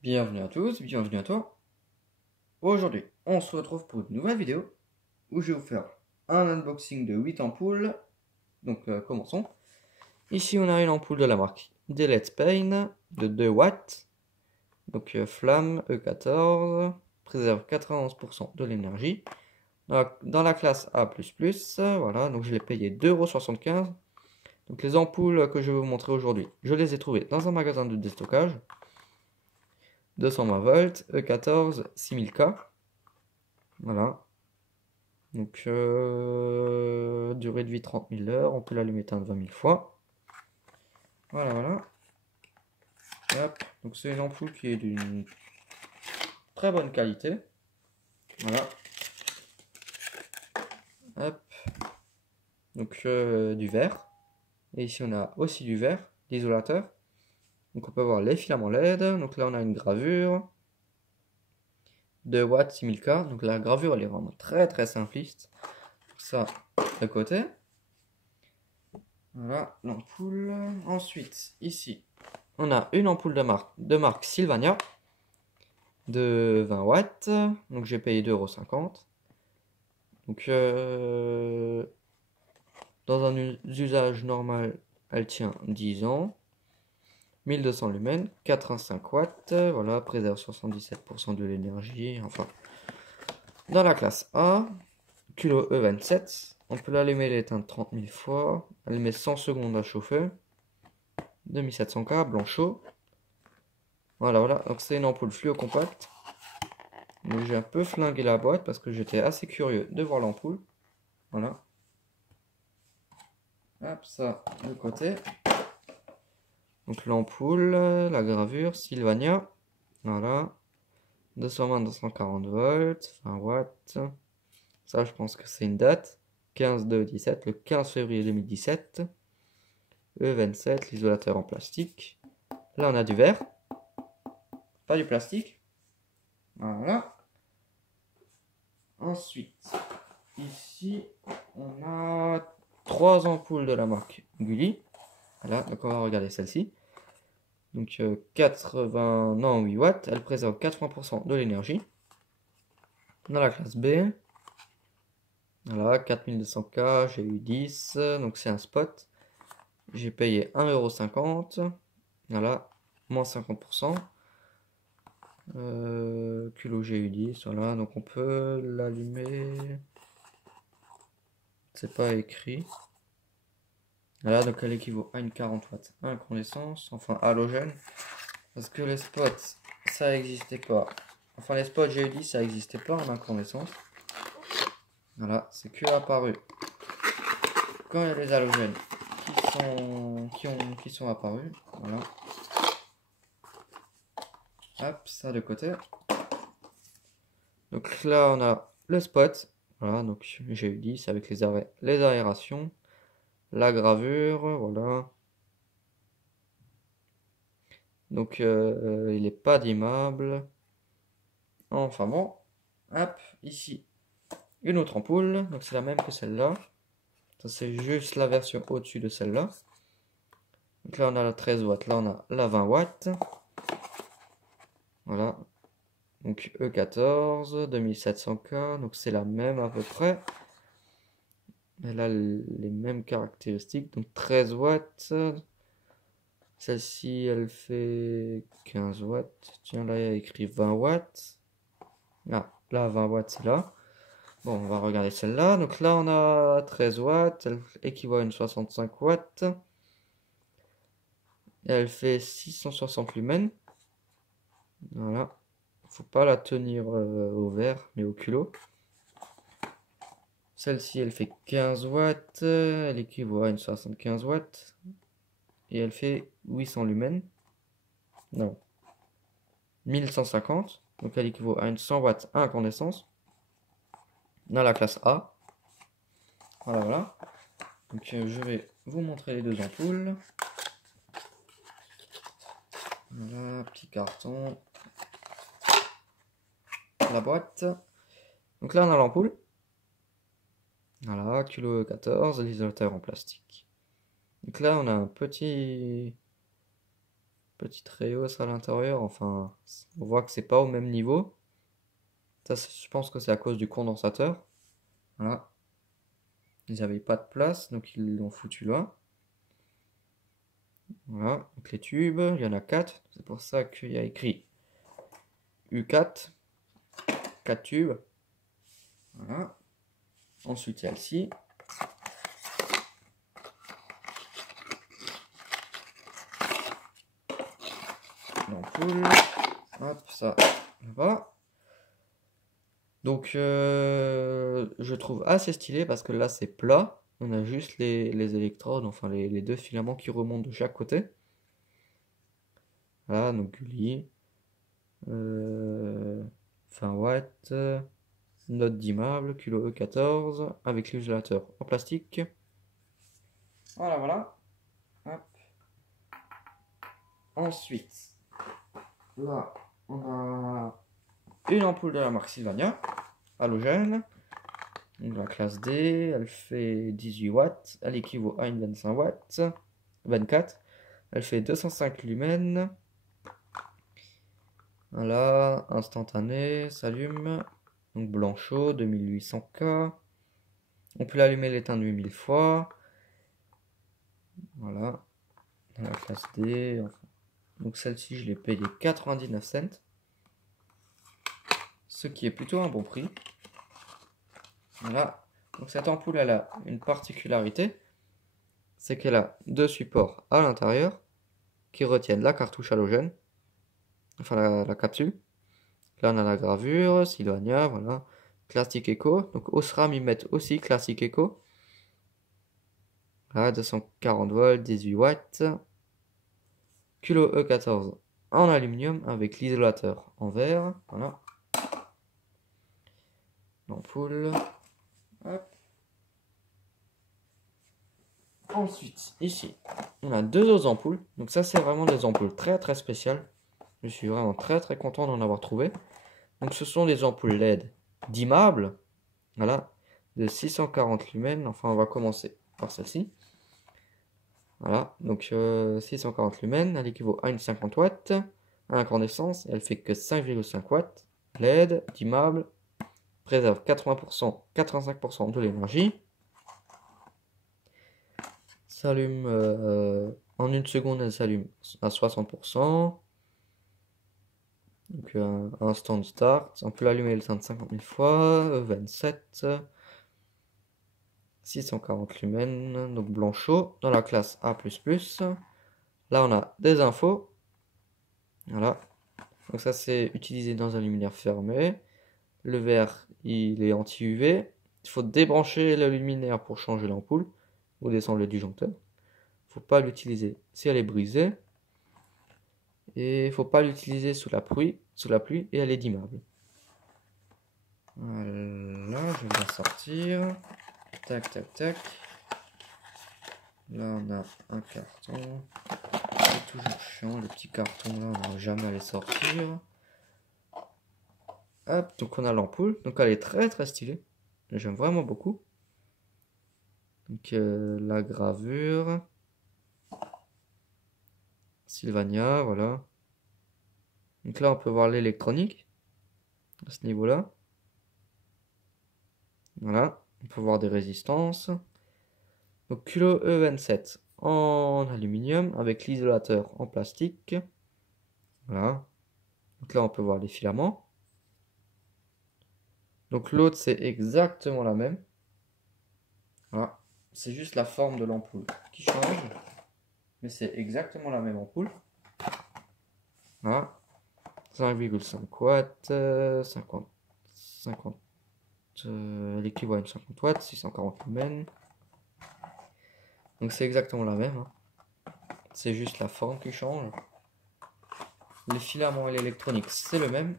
Bienvenue à tous, bienvenue à toi. Aujourd'hui, on se retrouve pour une nouvelle vidéo où je vais vous faire un unboxing de 8 ampoules. Donc commençons. Ici, on a une ampoule de la marque Delete Pain de 2 watts. Donc flamme E14, préserve 91% de l'énergie. Dans la classe A++, voilà, donc je l'ai payé 2,75 €. Donc les ampoules que je vais vous montrer aujourd'hui, je les ai trouvées dans un magasin de déstockage. 220 volts, E14, 6000K. Voilà. Donc, durée de vie 30 000 heures. On peut l'allumer éteindre 20 000 fois. Voilà, voilà. Hop. Donc, c'est une ampoule qui est d'une très bonne qualité. Voilà. Hop. Donc, du verre. Et ici, on a aussi du verre, l'isolateur. Donc, on peut voir les filaments LED. Donc, là, on a une gravure. 2 watts, 6000K. Donc, la gravure, elle est vraiment très, très simpliste. Ça, de côté. Voilà, l'ampoule. Ensuite, ici, on a une ampoule de marque Sylvania de 20 watts. Donc j'ai payé 2,50 €. Donc dans un usage normal, elle tient 10 ans. 1200 lumens, 85 watts. Voilà, préserve 77% de l'énergie. Enfin, dans la classe A, kilo E27. On peut l'allumer et l'éteindre 30 000 fois. Elle met 100 secondes à chauffer. 2700K, blanc chaud. Voilà, voilà. Donc c'est une ampoule fluo compacte. Donc j'ai un peu flingué la boîte parce que j'étais assez curieux de voir l'ampoule. Voilà. Hop, ça de côté. Donc l'ampoule, la gravure, Sylvania. Voilà. 220, 240 volts, 20 watts. Ça, je pense que c'est une date. 15/2/17, le 15 février 2017. E27, l'isolateur en plastique. Là, on a du verre. Pas du plastique. Voilà. Ensuite, ici, on a 3 ampoules de la marque Gulli. Voilà, donc on va regarder celle-ci. Donc 80, non 8 watts, elle préserve 80% de l'énergie. Dans la classe B, voilà, 4200K, j'ai eu 10, donc c'est un spot. J'ai payé 1,50 €, voilà, moins 50%. Culot j'ai eu 10, voilà, donc on peut l'allumer. C'est pas écrit. Voilà, donc elle équivaut à une 40 watts incandescence, enfin halogène. Parce que les spots, ça n'existait pas. Enfin, les spots j'ai eu 10, ça n'existait pas en incandescence. Voilà, c'est que apparu quand il y a les halogènes qui sont apparus. Voilà. Hop, ça de côté. Donc là, on a le spot. Voilà, donc j'ai eu 10 avec les aérations. La gravure, voilà. Donc il n'est pas dimmable. Enfin bon. Hop, ici, une autre ampoule. Donc c'est la même que celle-là. Ça c'est juste la version au-dessus de celle-là. Donc là on a la 13 watts, là on a la 20 watts. Voilà. Donc E14, 2700K, donc c'est la même à peu près. Elle a les mêmes caractéristiques, donc 13 watts. Celle-ci elle fait 15 watts. Tiens là il y a écrit 20 watts. Ah, là 20 watts c'est là. Bon on va regarder celle-là. Donc là on a 13 watts, elle équivaut à une 65 watts. Elle fait 660 lumens. Voilà. Faut pas la tenir au verre, mais au culot. Celle-ci, elle fait 15 watts. Elle équivaut à une 75 watts. Et elle fait 800 lumens. Non. 1150. Donc elle équivaut à une 100 watts à incandescence. Dans la classe A. Voilà, voilà. Donc je vais vous montrer les deux ampoules. Voilà, petit carton. La boîte. Donc là, on a l'ampoule. Voilà, kilo 14, l'isolateur en plastique. Donc là, on a un petit petite rehausse à l'intérieur. Enfin, on voit que c'est pas au même niveau. Ça, je pense que c'est à cause du condensateur. Voilà. Ils n'avaient pas de place, donc ils l'ont foutu là. Voilà, donc les tubes, il y en a 4. C'est pour ça qu'il y a écrit U4. 4 tubes. Voilà. Ensuite, il y a le scie. L'ampoule. Hop, ça va. Donc, je trouve assez stylé parce que là, c'est plat. On a juste les électrodes, enfin les deux filaments qui remontent de chaque côté. Voilà, donc Gulli. 20 watts. Note d'immeuble, kilo E14 avec l'isolateur en plastique. Voilà, voilà. Hop. Ensuite, là, on a une ampoule de la marque Sylvania, halogène. Donc la classe D, elle fait 18 watts, elle équivaut à une 25 watts, 24. Elle fait 205 lumens. Voilà, instantané, s'allume. Donc blanc chaud, 2800K. On peut l'allumer et l'éteindre 8000 fois. Voilà, dans la classe D. Enfin. Donc celle-ci, je l'ai payée 99 cents. Ce qui est plutôt un bon prix. Voilà. Donc cette ampoule, elle a une particularité. C'est qu'elle a deux supports à l'intérieur qui retiennent la cartouche halogène. Enfin la capsule. Là, on a la gravure, Sylvania, voilà. Classic Eco. Donc Osram, ils mettent aussi Classic Eco. Là, 240 volts, 18 watts. Kilo E14 en aluminium avec l'isolateur en verre. Voilà. L'ampoule. Hop. Ensuite, ici, on a deux autres ampoules. Donc ça, c'est vraiment des ampoules très très spéciales. Je suis vraiment très très content d'en avoir trouvé. Donc ce sont des ampoules LED dimmables. Voilà. De 640 lumens. Enfin, on va commencer par celle-ci. Voilà. Donc 640 lumens. Elle équivaut à une 50 watts. À l'incandescence, elle fait que 5,5 watts. LED, dimmable. Préserve 80%, 85% de l'énergie. S'allume en une seconde, elle s'allume à 60%. Donc instant start. On peut l'allumer et l'éteindre 50 000 fois. 27. 640 lumens. Donc blanc chaud dans la classe A++. Là on a des infos. Voilà. Donc ça c'est utilisé dans un luminaire fermé. Le vert il est anti-UV. Il faut débrancher le luminaire pour changer l'ampoule ou descendre le disjoncteur. Faut pas l'utiliser si elle est brisée. Et il faut pas l'utiliser sous la pluie et elle est dimmable. Voilà, je vais la sortir. Tac, tac, tac. Là, on a un carton. C'est toujours chiant, les petits cartons là, on va jamais les sortir. Hop, donc on a l'ampoule. Donc elle est très très stylée. J'aime vraiment beaucoup. Donc la gravure. Sylvania, voilà. Donc là, on peut voir l'électronique à ce niveau-là. Voilà, on peut voir des résistances. Donc kilo E27 en aluminium avec l'isolateur en plastique. Voilà. Donc là, on peut voir les filaments. Donc l'autre, c'est exactement la même. Voilà. C'est juste la forme de l'ampoule qui change. Mais c'est exactement la même ampoule. Voilà. 5,5 watts, 50, l'équivalent à une 50 watts, 640 lumens. Donc c'est exactement la même. Hein. C'est juste la forme qui change. Les filaments et l'électronique, c'est le même.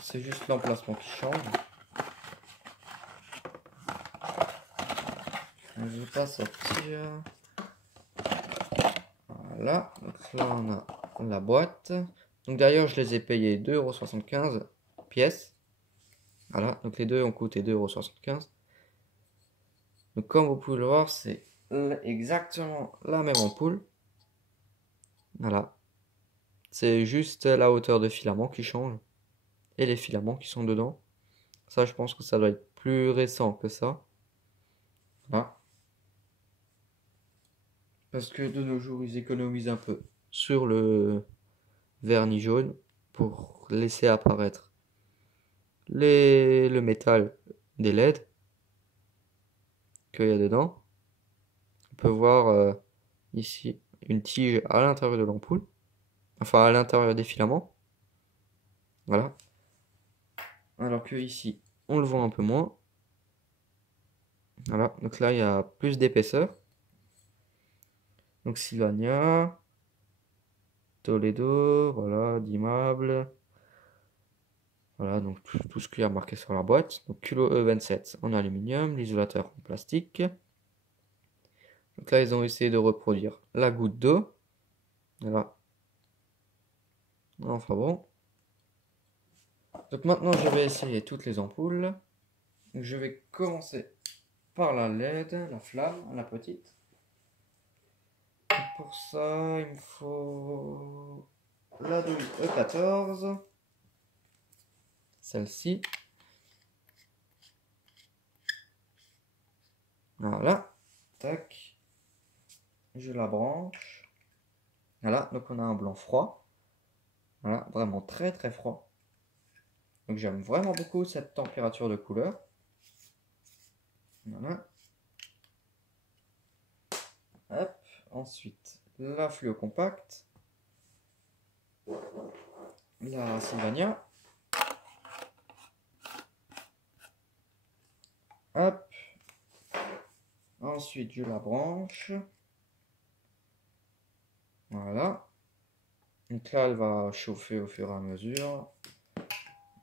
C'est juste l'emplacement qui change. Je vais pas sortir. Voilà. Donc là, on a la boîte. Donc d'ailleurs, je les ai payés 2,75 € pièce. Voilà. Donc les deux ont coûté 2,75 €. Donc comme vous pouvez le voir, c'est exactement la même ampoule. Voilà. C'est juste la hauteur de filament qui change. Et les filaments qui sont dedans. Ça, je pense que ça doit être plus récent que ça. Voilà. Parce que de nos jours, ils économisent un peu sur le vernis jaune pour laisser apparaître le métal des LED qu'il y a dedans. On peut voir ici une tige à l'intérieur de l'ampoule, enfin à l'intérieur des filaments. Voilà. Alors que ici, on le voit un peu moins. Voilà, donc là il y a plus d'épaisseur. Donc Sylvania, Toledo, voilà, d'immeuble. Voilà, donc tout ce qu'il y a marqué sur la boîte. Donc Culo E27 en aluminium, l'isolateur en plastique. Donc là, ils ont essayé de reproduire la goutte d'eau. Voilà. Enfin bon. Donc maintenant, je vais essayer toutes les ampoules. Donc, je vais commencer par la LED, la flamme, la petite. Donc, pour ça, il me faut la douille E14. Celle-ci. Voilà. Tac. Je la branche. Voilà, donc on a un blanc froid. Voilà, vraiment très très froid. Donc j'aime vraiment beaucoup cette température de couleur. Voilà. Hop. Ensuite, la fluo compacte. La Sylvania. Hop. Ensuite, je la branche. Voilà. Donc là, elle va chauffer au fur et à mesure.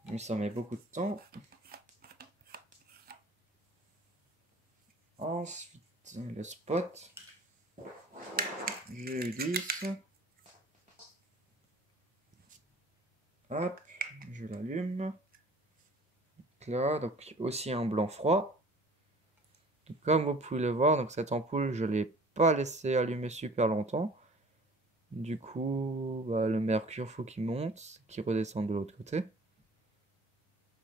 Mais ça met beaucoup de temps. Ensuite, le spot. J'ai eu 10. Hop, je l'allume. Là, donc aussi un blanc froid. Donc, comme vous pouvez le voir, donc cette ampoule, je ne l'ai pas laissé allumer super longtemps. Du coup, bah, le mercure, faut qu'il monte, qu'il redescende de l'autre côté.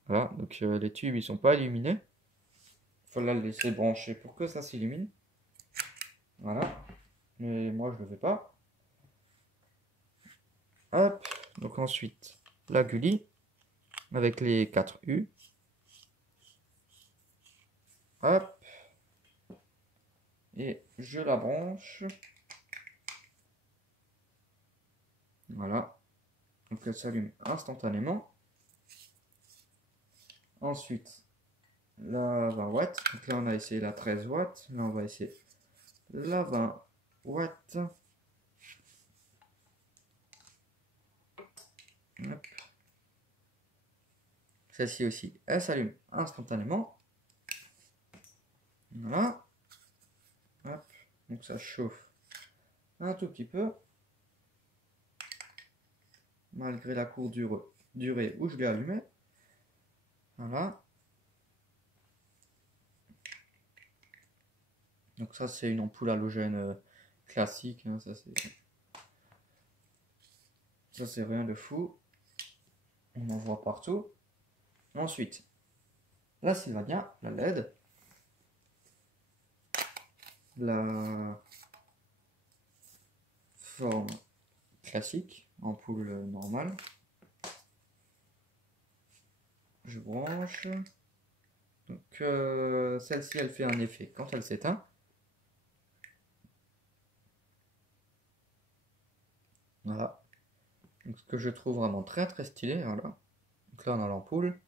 Voilà, donc les tubes, ils sont pas illuminés. Il faut la laisser brancher pour que ça s'illumine. Voilà. Mais moi, je ne le fais pas. Hop. Donc ensuite, la gully avec les 4 U. Hop. Et je la branche. Voilà. Donc elle s'allume instantanément. Ensuite, la 20 watts. Donc là, on a essayé la 13 watts. Là, on va essayer la 20 watts. Hop. Celle-ci aussi, elle s'allume instantanément. Voilà. Hop. Donc ça chauffe un tout petit peu. Malgré la courte durée où je l'ai allumé. Voilà. Donc ça c'est une ampoule halogène classique. Hein, ça c'est rien de fou. On en voit partout. Ensuite, la Sylvania, la LED. La forme classique, ampoule normale. Je branche. Donc celle-ci elle fait un effet quand elle s'éteint. Voilà. Donc, ce que je trouve vraiment très très stylé. Voilà. Donc là on a l'ampoule.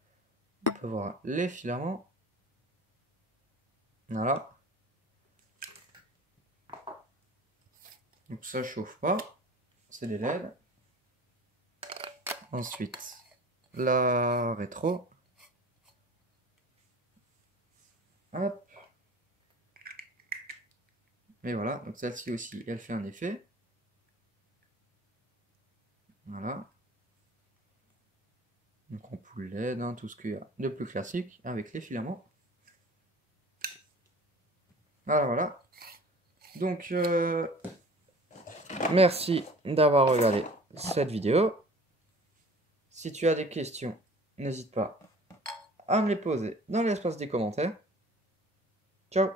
On peut voir les filaments. Voilà. Donc ça chauffe pas. C'est des LED. Ensuite, la rétro. Hop. Et voilà. Donc celle-ci aussi, elle fait un effet. Voilà. Donc ampoule LED, hein, tout ce qu'il y a de plus classique avec les filaments. Voilà, voilà. Donc, merci d'avoir regardé cette vidéo. Si tu as des questions, n'hésite pas à me les poser dans l'espace des commentaires. Ciao!